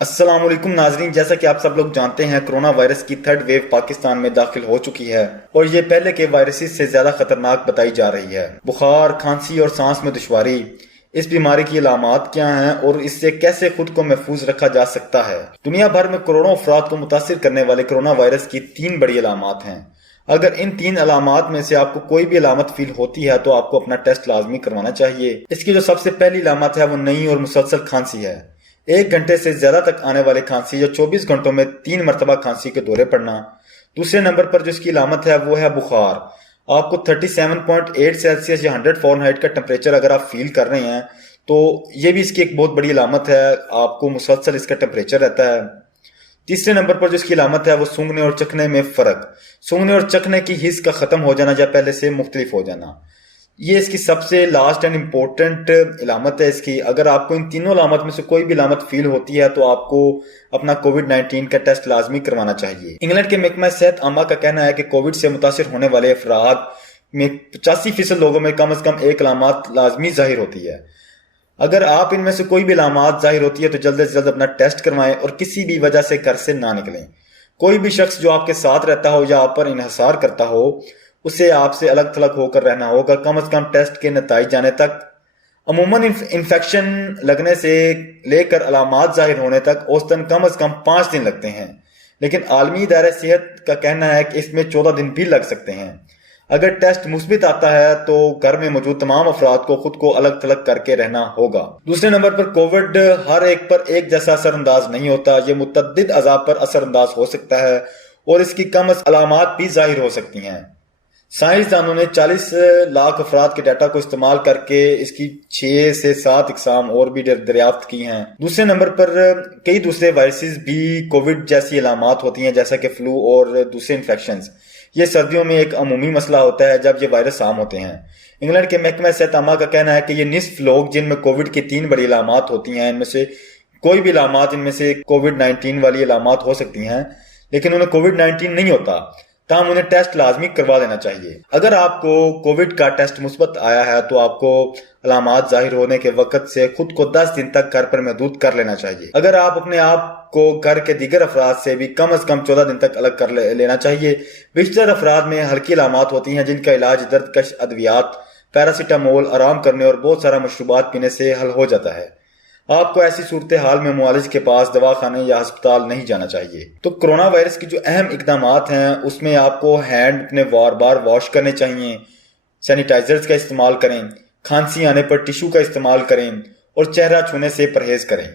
السلام علیکم ناظرین، جیسا کہ آپ سب لوگ جانتے ہیں کرونا وائرس کی تھرڈ ویو پاکستان میں داخل ہو چکی ہے اور یہ پہلے کے وائرسز سے زیادہ خطرناک بتائی جا رہی ہے۔ بخار، کھانسی اور سانس میں دشواری، اس بیماری کی علامات کیا ہیں اور اس سے کیسے خود کو محفوظ رکھا جا سکتا ہے؟ دنیا بھر میں کروڑوں افراد کو متاثر کرنے والے کرونا وائرس کی 3 بڑی علامات ہیں۔ اگر ان 3 علامات میں سے آپ کو کوئی بھی علامت فیل ہوتی ہے تو آپ کو اپنا ٹیسٹ لازمی کروانا چاہیے۔ اس کی جو سب سے پہلی علامت ہے وہ نئی اور مسلسل کھانسی ہے۔ 1 گھنٹے سے زیادہ تک آنے والے کھانسی یا 24 گھنٹوں میں 3 مرتبہ کھانسی کے دورے پڑنا۔ دوسرے نمبر پر جو اس کی علامت ہے وہ ہے بخار۔ آپ کو 37.8 سیلسیس یا 100 فارنہائٹ کا ٹمپریچر اگر آپ فیل کر رہے ہیں تو یہ بھی اس کی ایک بہت بڑی علامت ہے، آپ کو مسلسل اس کا ٹمپریچر رہتا ہے۔ تیسرے نمبر پر جو اس کی علامت ہے وہ سونگھنے اور چکھنے میں فرق، سونگھنے اور چکھنے کی حس کا ختم ہو جانا یا پہلے سے مختلف ہو جانا، یہ اس کی سب سے لاسٹ اینڈ امپورٹنٹ علامت ہے۔ اس کی اگر آپ کو ان تینوں علامت میں سے کوئی بھی علامت فیل ہوتی ہے تو آپ کو اپنا کووڈ-19 کا ٹیسٹ لازمی کروانا چاہیے۔ انگلینڈ کے محکمہ صحت عامہ کا کہنا ہے کہ کووڈ سے متاثر ہونے والے افراد میں 85% لوگوں میں کم از کم ایک علامات لازمی ظاہر ہوتی ہے۔ اگر آپ ان میں سے کوئی بھی علامات ظاہر ہوتی ہے تو جلد از جلد اپنا ٹیسٹ کروائیں اور کسی بھی وجہ سے گھر سے نہ نکلیں۔ کوئی بھی شخص جو آپ کے ساتھ رہتا ہو یا آپ پر انحصار کرتا ہو اسے آپ سے الگ تھلگ ہو کر رہنا ہوگا کم از کم ٹیسٹ کے نتائج جانے تک۔ عموماً انفیکشن لگنے سے لے کر علامات ظاہر ہونے تک اوسطاً کم از کم 5 دن لگتے ہیں، لیکن عالمی ادارہ صحت کا کہنا ہے کہ اس میں 14 دن بھی لگ سکتے ہیں۔ اگر ٹیسٹ مثبت آتا ہے تو گھر میں موجود تمام افراد کو خود کو الگ تھلگ کر کے رہنا ہوگا۔ دوسرے نمبر پر کووڈ ہر ایک پر ایک جیسا اثر انداز نہیں ہوتا، یہ متعدد اعضاء پر اثر انداز ہو سکتا ہے اور اس کی کم از علامات بھی ظاہر ہو سکتی ہیں۔ سائنسدانوں نے 40 لاکھ افراد کے ڈیٹا کو استعمال کر کے اس کی 6 سے 7 اقسام اور بھی دریافت کی ہیں۔ دوسرے نمبر پر کئی دوسرے وائرسز بھی کووڈ جیسی علامات ہوتی ہیں جیسا کہ فلو اور دوسرے انفیکشنز۔ یہ سردیوں میں ایک عمومی مسئلہ ہوتا ہے جب یہ وائرس عام ہوتے ہیں۔ انگلینڈ کے محکمہ صحت عامہ کا کہنا ہے کہ یہ نصف لوگ جن میں کووڈ کی 3 بڑی علامات ہوتی ہیں ان میں سے کوئی بھی علامات ان میں سے کووڈ-19 والی علامات ہو سکتی ہیں لیکن انہیں کووڈ-19 نہیں ہوتا، تاہم انہیں ٹیسٹ لازمی کروا دینا چاہیے۔ اگر آپ کو کووڈ کا ٹیسٹ مثبت آیا ہے تو آپ کو علامات ظاہر ہونے کے وقت سے خود کو 10 دن تک گھر پر محدود کر لینا چاہیے۔ اگر آپ اپنے آپ کو گھر کے دیگر افراد سے بھی کم از کم 14 دن تک الگ کر لینا چاہیے۔ بیشتر افراد میں ہلکی علامات ہوتی ہیں جن کا علاج درد کش ادویات، پیراسیٹامول، آرام کرنے اور بہت سارا مشروبات پینے سے حل ہو جاتا ہے۔ آپ کو ایسی صورتحال میں معالج کے پاس دواخانے یا ہسپتال نہیں جانا چاہیے۔ تو کرونا وائرس کی جو اہم اقدامات ہیں اس میں آپ کو ہینڈ اپنے بار بار واش کرنے چاہیے، سینیٹائزرز کا استعمال کریں، کھانسی آنے پر ٹیشو کا استعمال کریں اور چہرہ چھونے سے پرہیز کریں۔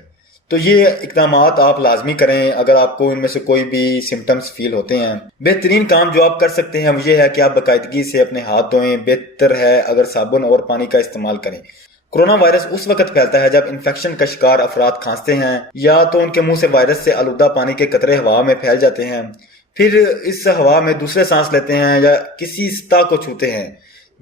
تو یہ اقدامات آپ لازمی کریں اگر آپ کو ان میں سے کوئی بھی سمٹمز فیل ہوتے ہیں۔ بہترین کام جو آپ کر سکتے ہیں وہ یہ ہے کہ آپ باقاعدگی سے اپنے ہاتھ دھوئیں، بہتر ہے اگر صابن اور پانی کا استعمال کریں۔ کرونا وائرس اس وقت پھیلتا ہے جب انفیکشن کا شکار افراد کھانستے ہیں یا تو ان کے منہ سے وائرس سے آلودہ پانی کے قطرے ہوا میں پھیل جاتے ہیں، پھر اس ہوا میں دوسرے سانس لیتے ہیں یا کسی سطح کو چھوتے ہیں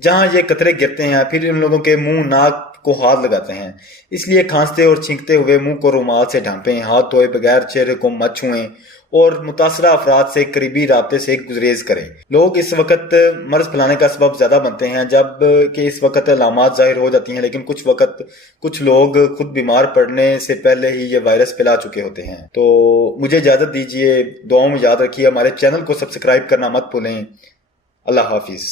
جہاں یہ قطرے گرتے ہیں، پھر ان لوگوں کے منہ ناک کو ہاتھ لگاتے ہیں۔ اس لیے کھانستے اور چھینکتے ہوئے منہ کو رومال سے ڈھانپیں، ہاتھ دھوئے بغیر چہرے کو مت چھوئیں اور متاثرہ افراد سے قریبی رابطے سے گریز کریں۔ لوگ اس وقت مرض پھیلانے کا سبب زیادہ بنتے ہیں جب کہ اس وقت علامات ظاہر ہو جاتی ہیں، لیکن کچھ لوگ خود بیمار پڑنے سے پہلے ہی یہ وائرس پھیلا چکے ہوتے ہیں۔ تو مجھے اجازت دیجیے، دعاؤں میں یاد رکھیے، ہمارے چینل کو سبسکرائب کرنا مت بھولیں۔ اللہ حافظ۔